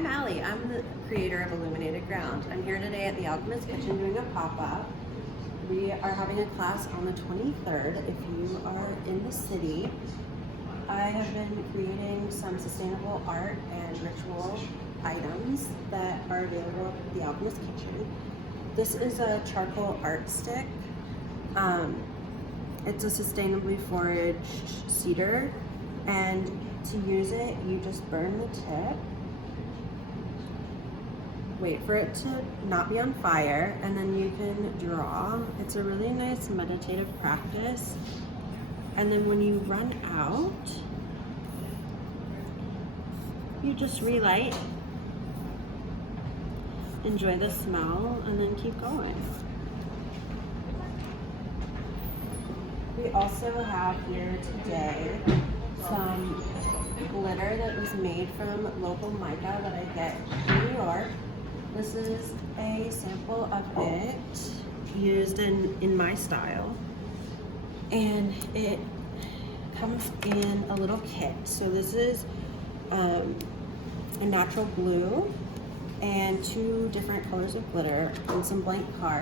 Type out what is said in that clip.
I'm Allie. I'm the creator of Illuminated Ground. I'm here today at the Alchemist Kitchen doing a pop-up. We are having a class on the 23rd. If you are in the city, I have been creating some sustainable art and ritual items that are available at the Alchemist Kitchen. This is a charcoal art stick. It's a sustainably foraged cedar, and to use it, you just burn the tip, wait for it to not be on fire, and then you can draw. It's a really nice meditative practice. And then when you run out, you just relight, enjoy the smell, and then keep going. We also have here today some glitter that was made from local mica that I get in New York. This is a sample of it used in my style, and it comes in a little kit. So this is a natural blue and 2 different colors of glitter and some blank cards.